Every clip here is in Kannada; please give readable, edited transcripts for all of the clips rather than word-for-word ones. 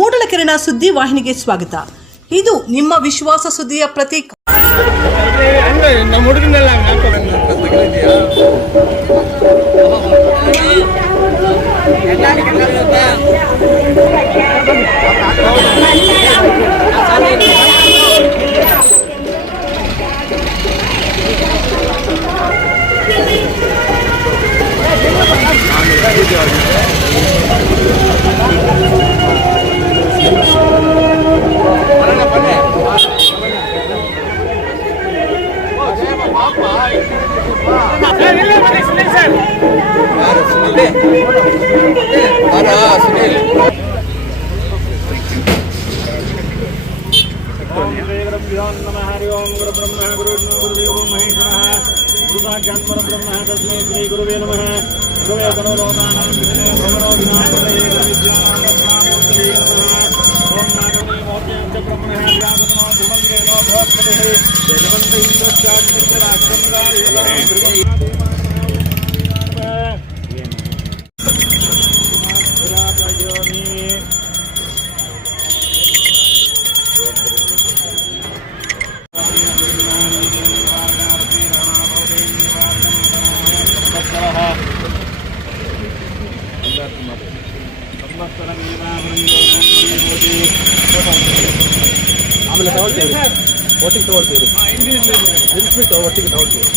ಮೂಡಲಕೆರೆನ ಸುದ್ದಿ ವಾಹಿನಿಗೆ ಸ್ವಾಗತ. ಇದು ನಿಮ್ಮ ವಿಶ್ವಾಸ ಸುದ್ದಿಯ ಪ್ರತೀಕ. ಆಮೇಲೆ ತಗೊಳ್ತೀವಿ, ಒಟ್ಟಿಗೆ ತಗೊಳ್ತೀವಿ, ನಿಲ್ಲಿಸ್ಬಿಟ್ಟು ಒಟ್ಟಿಗೆ ತಗೊಳ್ತೀವಿ.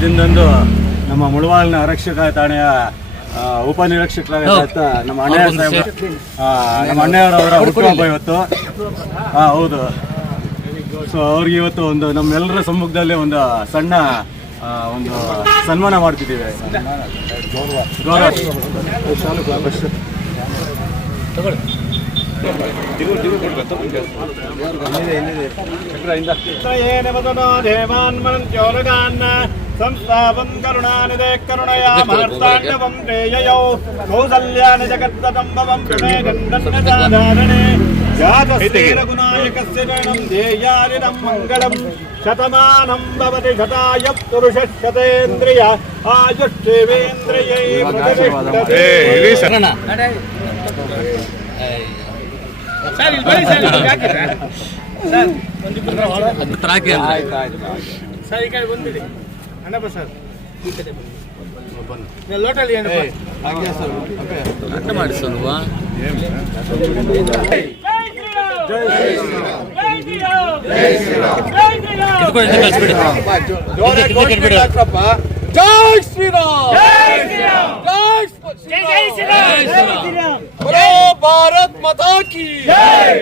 ದಿನದಂದು ನಮ್ಮ ಮುಳಬಾಗಿಲಿನ ಆರಕ್ಷಕ ಠಾಣೆಯ ಉಪನಿರೀಕ್ಷಕರಾಗಿದ್ದ ನಮ್ಮ ಅಣ್ಣಯ್ಯವರ ಹುಟ್ಟುಹಬ್ಬ ಇವತ್ತು. ಹೌದು. ಸೊ ಅವ್ರಿಗೆ ಇವತ್ತು ಒಂದು ನಮ್ಮೆಲ್ಲರ ಸಮ್ಮುಖದಲ್ಲಿ ಒಂದು ಸಣ್ಣ ಒಂದು ಸನ್ಮಾನ ಮಾಡ್ತಿದ್ದೀವಿ. ಗೌರವ ಸಂಸ್ಥಾಪಂ ಕರುಣಾನಿಧೆ ಕರುಣಯಾ ಮಾರ್ತಾಂಡವಂ ಪ್ರೇಯಯೌ ಕೌಸಲ್ಯಾನಿ ಜಗತ್ತದಂಬವಂ ಪ್ರಣೇ ಗಂಡನ್ನ ಸಾಧಾರಣೆ ಜಾತಸ್ಯೇನ ಗುಣಾಯಕಸ್ಯ ಗಣಂ ಧ್ಯೇಯಾರಿಣಂ ಮಂಗಳಂ ಶತಮಾನಂ ಭವತಿ ಶತಾಯ ಪುರುಷ ಶತೇಂದ್ರಿಯ ಆಯುಷ್ಯೇವೇಂದ್ರಿಯೈ ಪ್ರತಿಷ್ಠತೆ. ಸರ್ ಈ ಕಡೆ ಬಂದ್ಬಿಡಿ ಅಣ್ಣಪ್ಪ ಸರ್, ಈ ಕಡೆ ಬನ್ನಿ. ಲೋಟಲ್ಲಿ ಏನು ಅರ್ಥ ಮಾಡಿಸಲ್ವಾ? ಜೈ ಶ್ರೀರಾಮ್, ಜೈ ಶ್ರೀರಾಮ್, ಬರೋ ಭಾರತ್ ಮಾತಾ ಕಿ ಜೈ.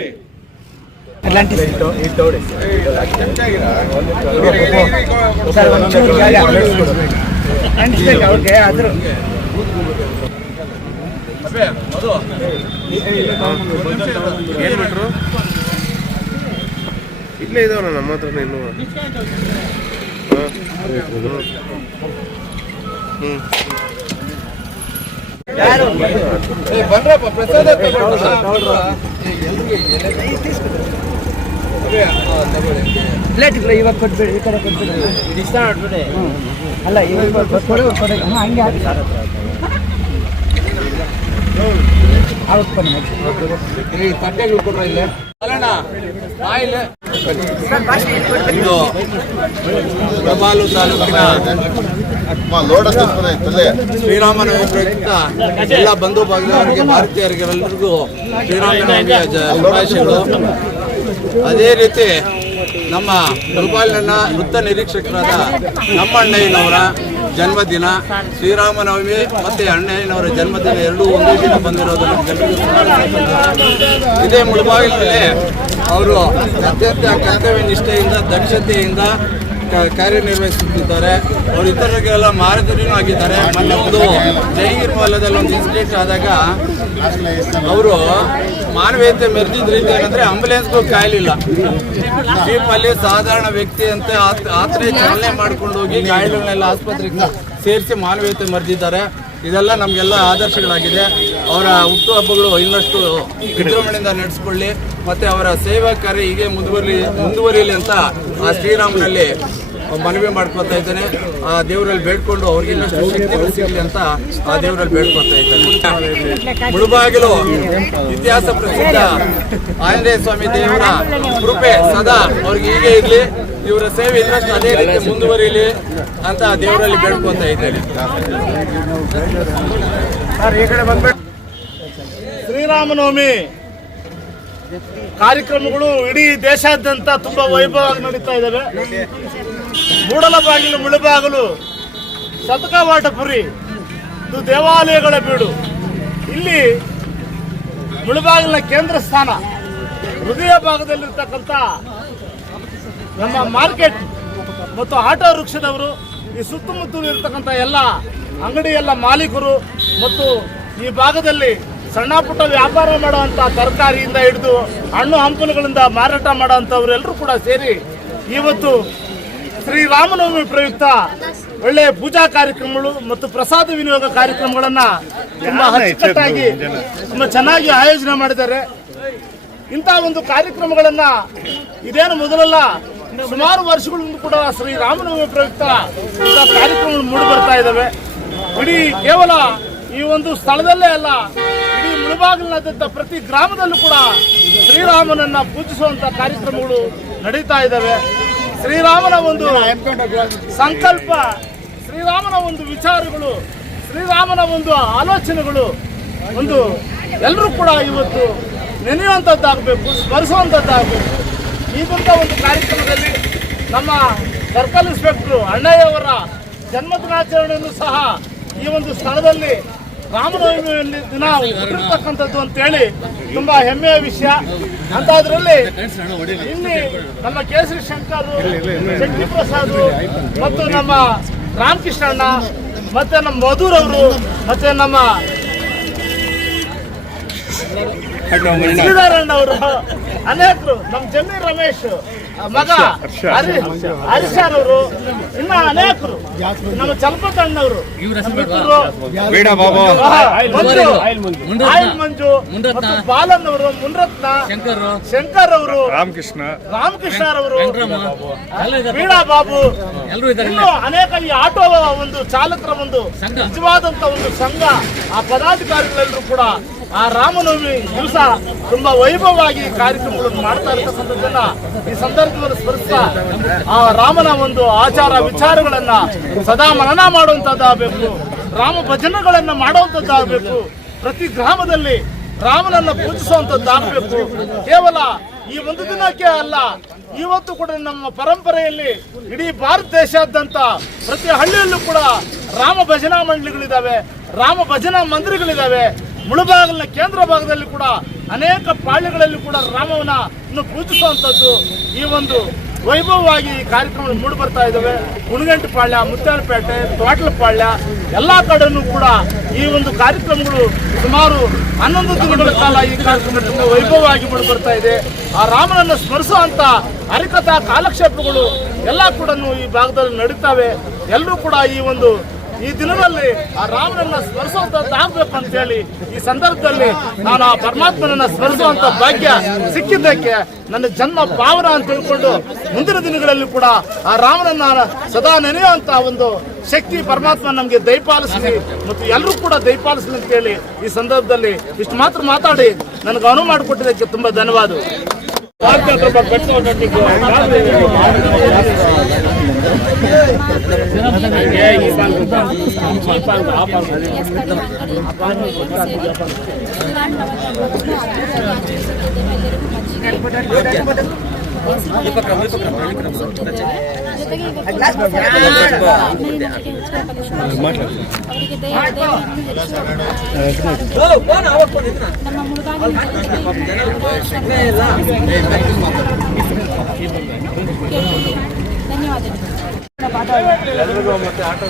ಇಲ್ಲೇ ಇದಾವಲ್ಲ ನಮ್ಮ ಹತ್ರ ಇನ್ನು. ಬನ್ರಪ್ಪ ಪ್ರಸಾದ ಪ್ಲೇಟ್ಗಳು ಇವಾಗ ಕೊಟ್ಬಿಡಿ, ಈ ಕಡೆ ಕೊಟ್ಬಿಡಿ, ಇಷ್ಟ ನೋಡ್ಬಿಡಿ. ಅಲ್ಲ ಇವಾಗ ಕೊಡು ಕೊಡು, ಹಂಗೆ ಈ ತಟ್ಟೆಗಳು ಕೊಡ್ರ ಇಲ್ಲೇ ಅಲ್ಲಣ್ಣ ಆಯಿಲ್. ಇದು ಪ್ರಬಾಲು ತಾಲೂಕಿನ ಶ್ರೀರಾಮನವಮಿ ಪ್ರಯುಕ್ತ ಎಲ್ಲ ಬಂಧು ಬಾಂಧವರಿಗೆ ಭಾರತೀಯರಿಗೆ ಎಲ್ಲರಿಗೂ ಶ್ರೀರಾಮನವಮಿಯ ಶುಭಾಶಯಗಳು. ಅದೇ ರೀತಿ ನಮ್ಮ ಮುಳಬಾಗಿಲಿನ ವೃತ್ತ ನಿರೀಕ್ಷಕರಾದ ನಮ್ಮ ಅಣ್ಣಯ್ಯನವರ ಜನ್ಮದಿನ, ಶ್ರೀರಾಮನವಮಿ ಮತ್ತು ಅಣ್ಣಯ್ಯನವರ ಜನ್ಮದಿನ ಎರಡೂ ಒಂದೇ ದಿನ ಬಂದಿರೋದನ್ನು ಇದೇ ಮುಳಬಾಗಿಲಿನಲ್ಲಿ ಅವರು ಅತ್ಯಂತ ಕರ್ತವ್ಯ ನಿಷ್ಠೆಯಿಂದ, ದಕ್ಷತೆಯಿಂದ ಕಾರ್ಯನಿರ್ವಹಿಸುತ್ತಿದ್ದಾರೆ. ಅವರು ಇತರರಿಗೆಲ್ಲ ಮಾರ್ಗದರ್ಶನ ಆಗಿದ್ದಾರೆ. ಮೊನ್ನೆ ಒಂದು ಜಯಗಿರಿ ವಲಯದಲ್ಲಿ ಒಂದು ಇನ್ಸಿಡೆಂಟ್ ಆದಾಗ ಅವರು ಮಾನವೀಯತೆ ಮೆರೆದಿದ್ರಿಂದ ಏನಂದ್ರೆ ಆಂಬುಲೆನ್ಸ್ಗೂ ಕಾಯಲಿಲ್ಲ. ಜೀಪಲ್ಲಿ ಸಾಧಾರಣ ವ್ಯಕ್ತಿ ಅಂತ ಆತನೇ ಚಾಲನೆ ಮಾಡ್ಕೊಂಡು ಹೋಗಿ ಗಾಯಾಳುಗಳನ್ನೆಲ್ಲ ಆಸ್ಪತ್ರೆಗೆ ಸೇರಿಸಿ ಮಾನವೀಯತೆ ಮೆರೆದಿದ್ದಾರೆ. ಇದೆಲ್ಲ ನಮಗೆಲ್ಲ ಆದರ್ಶಗಳಾಗಿದೆ. ಅವರ ಹುಟ್ಟುಹಬ್ಬಗಳು ಇನ್ನಷ್ಟು ವಿಜೃಂಭಣೆಯಿಂದ ನಡೆಸಿಕೊಳ್ಳಿ ಮತ್ತು ಅವರ ಸೇವಾ ಕಾರ್ಯ ಹೀಗೆ ಮುಂದುವರಿಯಲಿ ಅಂತ ಆ ಶ್ರೀರಾಮನಲ್ಲಿ ಮನವಿ ಮಾಡ್ಕೊತಾ ಇದ್ದೇನೆ. ಆ ದೇವರಲ್ಲಿ ಬೇಡ್ಕೊಂಡು ಅವ್ರಿಗೆ ಇನ್ನಷ್ಟು ಶಕ್ತಿ ಸಿಗಲಿ ಅಂತ ಆ ದೇವರಲ್ಲಿ ಬೇಡ್ಕೊತಾ ಇದ್ದೇನೆ. ಮುಳುಬಾಗಿಲು ಇತಿಹಾಸ ಪ್ರಸಿದ್ಧ ಆಂಜನೇಯ ಸ್ವಾಮಿ ದೇವರ ಕೃಪೆ ಸದಾ ಅವ್ರಿಗೆ ಹೀಗೆ ಇರಲಿ, ಇವರ ಸೇವೆ ಇನ್ನಷ್ಟು ಅದೇ ರೀತಿ ಮುಂದುವರಿಯಲಿ ಅಂತ ದೇವರಲ್ಲಿ ಬೇಡ್ಕೊತಾ ಇದ್ದೇನೆ. ಶ್ರೀರಾಮನವಮಿ ಕಾರ್ಯಕ್ರಮಗಳು ಇಡೀ ದೇಶಾದ್ಯಂತ ತುಂಬಾ ವೈಭವವಾಗಿ ನಡೀತಾ ಇದ್ದಾವೆ. ಮೂಡಲಬಾಗಿಲು, ಮುಳುಬಾಗಿಲು, ಶತಕವಾಟಪುರಿ ಇದು ದೇವಾಲಯಗಳ ಬೀಡು. ಇಲ್ಲಿ ಮುಳುಬಾಗಿಲಿನ ಕೇಂದ್ರ ಸ್ಥಾನ ಹೃದಯ ಭಾಗದಲ್ಲಿರ್ತಕ್ಕಂಥ ನಮ್ಮ ಮಾರ್ಕೆಟ್ ಮತ್ತು ಆಟೋ ವೃಕ್ಷದವರು, ಈ ಸುತ್ತಮುತ್ತಲು ಇರ್ತಕ್ಕಂಥ ಎಲ್ಲ ಅಂಗಡಿ ಎಲ್ಲ ಮಾಲೀಕರು ಮತ್ತು ಈ ಭಾಗದಲ್ಲಿ ಸಣ್ಣ ಪುಟ್ಟ ವ್ಯಾಪಾರ ಮಾಡುವಂಥ ತರಕಾರಿಯಿಂದ ಹಿಡಿದು ಹಣ್ಣು ಹಂಪಲುಗಳಿಂದ ಮಾರಾಟ ಮಾಡುವಂಥವರೆಲ್ಲರೂ ಕೂಡ ಸೇರಿ ಇವತ್ತು ಶ್ರೀರಾಮನವಮಿ ಪ್ರಯುಕ್ತ ಒಳ್ಳೆಯ ಪೂಜಾ ಕಾರ್ಯಕ್ರಮಗಳು ಮತ್ತು ಪ್ರಸಾದ ವಿನಿಯೋಗ ಕಾರ್ಯಕ್ರಮಗಳನ್ನು ತುಂಬಾ ಅಚ್ಚುಕಟ್ಟಾಗಿ ತುಂಬಾ ಚೆನ್ನಾಗಿ ಆಯೋಜನೆ ಮಾಡಿದ್ದಾರೆ. ಇಂಥ ಒಂದು ಕಾರ್ಯಕ್ರಮಗಳನ್ನ ಇದೇನು ಮೊದಲಲ್ಲ, ಸುಮಾರು ವರ್ಷಗಳಿಂದ ಕೂಡ ಶ್ರೀರಾಮನವಮಿ ಪ್ರಯುಕ್ತ ಇಂಥ ಕಾರ್ಯಕ್ರಮಗಳು ಮೂಡಿ ಬರ್ತಾ ಇದ್ದಾವೆ. ಇಡೀ ಕೇವಲ ಈ ಒಂದು ಸ್ಥಳದಲ್ಲೇ ಅಲ್ಲ, ಇಡೀ ಮುಳುಬಾಗಿಲಿನಾದ್ಯಂತ ಪ್ರತಿ ಗ್ರಾಮದಲ್ಲೂ ಕೂಡ ಶ್ರೀರಾಮನನ್ನ ಪೂಜಿಸುವಂತ ಕಾರ್ಯಕ್ರಮಗಳು ನಡೀತಾ ಇದ್ದಾವೆ. ಶ್ರೀರಾಮನ ಒಂದು ಸಂಕಲ್ಪ, ಶ್ರೀರಾಮನ ಒಂದು ವಿಚಾರಗಳು, ಶ್ರೀರಾಮನ ಒಂದು ಆಲೋಚನೆಗಳು ಒಂದು ಎಲ್ಲರೂ ಕೂಡ ಇವತ್ತು ನೆನೆಯುವಂಥದ್ದಾಗಬೇಕು, ಸ್ಮರಿಸುವಂಥದ್ದಾಗಬೇಕು. ಈಗಂತ ಒಂದು ಕಾರ್ಯಕ್ರಮದಲ್ಲಿ ನಮ್ಮ ಸರ್ಕಲ್ ಇನ್ಸ್ಪೆಕ್ಟರ್ ಅಣ್ಣಯ್ಯವರ ಜನ್ಮದಿನಾಚರಣೆಯನ್ನು ಸಹ ಈ ಒಂದು ಸ್ಥಳದಲ್ಲಿ ರಾಮನವಮಿ ದಿನ ಹುಟ್ಟಿರ್ತಕ್ಕಂಥದ್ದು ಅಂತೇಳಿ ತುಂಬಾ ಹೆಮ್ಮೆಯ ವಿಷಯ. ಅಂತದ್ರಲ್ಲಿ ಇಲ್ಲಿ ನಮ್ಮ ಕೇಸರಿ ಶಂಕರ್, ಶಕ್ತಿ ಪ್ರಸಾದ್ ಮತ್ತು ನಮ್ಮ ರಾಮಕೃಷ್ಣಣ್ಣ ಮತ್ತೆ ನಮ್ಮ ಮಧುರ್ ಅವರು ಮತ್ತೆ ನಮ್ಮ ಶ್ರೀಧರಣ್ಣ ಅವರು, ಅನೇಕರು, ನಮ್ಮ ಜಮೀರ್ ರಮೇಶ್ ಮಗ ಹರೀಶರ್ ಅವರು, ಇನ್ನ ಅನೇಕರು, ನಮ್ಮ ಚಲಪತಣ್ಣವರು, ಆಯಿಲ್ ಮಂಜು, ಬಾಲನ್ ಅವರು, ಮುನ್ರತ್ನ, ಶಂಕರ್ ಅವರು, ರಾಮಕೃಷ್ಣ ಅವರು, ವೀಣಾ ಬಾಬು, ಇನ್ನು ಅನೇಕ ಈ ಆಟೋ ಒಂದು ಚಾಲಕರ ಒಂದು ನಿಜವಾದಂತ ಒಂದು ಸಂಘ, ಆ ಪದಾಧಿಕಾರಿಗಳೆಲ್ಲರೂ ಕೂಡ ಆ ರಾಮನವಮಿ ದಿವಸ ತುಂಬಾ ವೈಭವವಾಗಿ ಕಾರ್ಯಕ್ರಮಗಳನ್ನು ಮಾಡ್ತಾ ಇರ್ತಕ್ಕಂಥದ್ದನ್ನ ಈ ಸಂದರ್ಭದಲ್ಲಿ ಸ್ಮರಿಸ್ತಾ ಆ ರಾಮನ ಒಂದು ಆಚಾರ ವಿಚಾರಗಳನ್ನ ಸದಾ ಮನನ ಮಾಡುವಂತದ್ದಾಗಬೇಕು, ರಾಮ ಭಜನೆಗಳನ್ನ ಮಾಡುವಂತದ್ದಾಗಬೇಕು, ಪ್ರತಿ ಗ್ರಾಮದಲ್ಲಿ ರಾಮನನ್ನ ಪೂಜಿಸುವಂತದ್ದಾಗಬೇಕು. ಕೇವಲ ಈ ಒಂದು ದಿನಕ್ಕೆ ಅಲ್ಲ, ಇವತ್ತು ಕೂಡ ನಮ್ಮ ಪರಂಪರೆಯಲ್ಲಿ ಇಡೀ ಭಾರತ ದೇಶಾದ್ಯಂತ ಪ್ರತಿ ಹಳ್ಳಿಯಲ್ಲೂ ಕೂಡ ರಾಮ ಭಜನಾ ಮಂಡಳಿಗಳಿದ್ದಾವೆ, ರಾಮ ಭಜನಾ ಮಂದಿರಗಳಿದ್ದಾವೆ. ಮುಳುಬಾಗಿಲಿನ ಕೇಂದ್ರ ಭಾಗದಲ್ಲಿ ಕೂಡ ಅನೇಕ ಪಾಳ್ಯಗಳಲ್ಲಿ ಕೂಡ ರಾಮವನ್ನ ಪೂಜಿಸುವಂಥದ್ದು ಈ ಒಂದು ವೈಭವವಾಗಿ ಈ ಕಾರ್ಯಕ್ರಮಗಳು ಮೂಡಿ ಬರ್ತಾ ಇದ್ದಾವೆ. ಕುಣಗಂಟಿ ಪಾಳ್ಯ, ಮುತ್ಯಾಲಪೇಟೆ, ತೋಟಲಪಾಳ್ಯ ಎಲ್ಲ ಕಡೆನೂ ಕೂಡ ಈ ಒಂದು ಕಾರ್ಯಕ್ರಮಗಳು ಸುಮಾರು 11 ದಿನಗಳ ಕಾಲ ಈ ಕಾರ್ಯಕ್ರಮ ತುಂಬ ವೈಭವವಾಗಿ ಮೂಡಿ ಬರ್ತಾ ಇದೆ. ಆ ರಾಮನನ್ನು ಸ್ಮರಿಸುವಂತ ಹರಿಕಥಾ ಕಾಲಕ್ಷೇಪಗಳು ಎಲ್ಲ ಕೂಡ ಈ ಭಾಗದಲ್ಲಿ ನಡೀತಾವೆ. ಎಲ್ಲರೂ ಕೂಡ ಈ ದಿನದಲ್ಲಿ ಆ ರಾಮನನ್ನ ಸ್ಮರಿಸುವಂತದ್ದಾಗಬೇಕು ಅಂತ ಹೇಳಿ ಈ ಸಂದರ್ಭದಲ್ಲಿ ನಾನು ಆ ಪರಮಾತ್ಮನನ್ನ ಸ್ಮರಿಸುವಂತ ಭಾಗ್ಯ ಸಿಕ್ಕಿದ್ದಕ್ಕೆ ನನ್ನ ಜನ್ಮ ಪಾವನ ಅಂತ ತಿಳ್ಕೊಂಡು ಮುಂದಿನ ದಿನಗಳಲ್ಲಿ ಕೂಡ ಆ ರಾಮನನ್ನ ಸದಾ ನೆನೆಯುವಂತ ಒಂದು ಶಕ್ತಿ ಪರಮಾತ್ಮ ನಮಗೆ ದಯಪಾಲಿಸಲಿ ಮತ್ತು ಎಲ್ಲರೂ ಕೂಡ ದಯಪಾಲಿಸಲಿ ಅಂತ ಹೇಳಿ ಈ ಸಂದರ್ಭದಲ್ಲಿ ಇಷ್ಟು ಮಾತ್ರ ಮಾತಾಡಿ ನನಗೆ ಅನುವು ಮಾಡಿಕೊಟ್ಟಿದ್ದಕ್ಕೆ ತುಂಬಾ ಧನ್ಯವಾದ. ಧನ್ಯವಾದಗಳು. ಎಲ್ರಿಗೂ ಮತ್ತೆ ಆಟೋ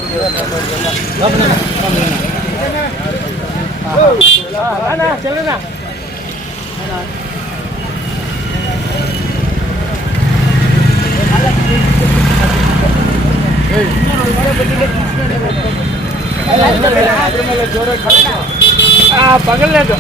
ಪಗಲ್ಲೇದು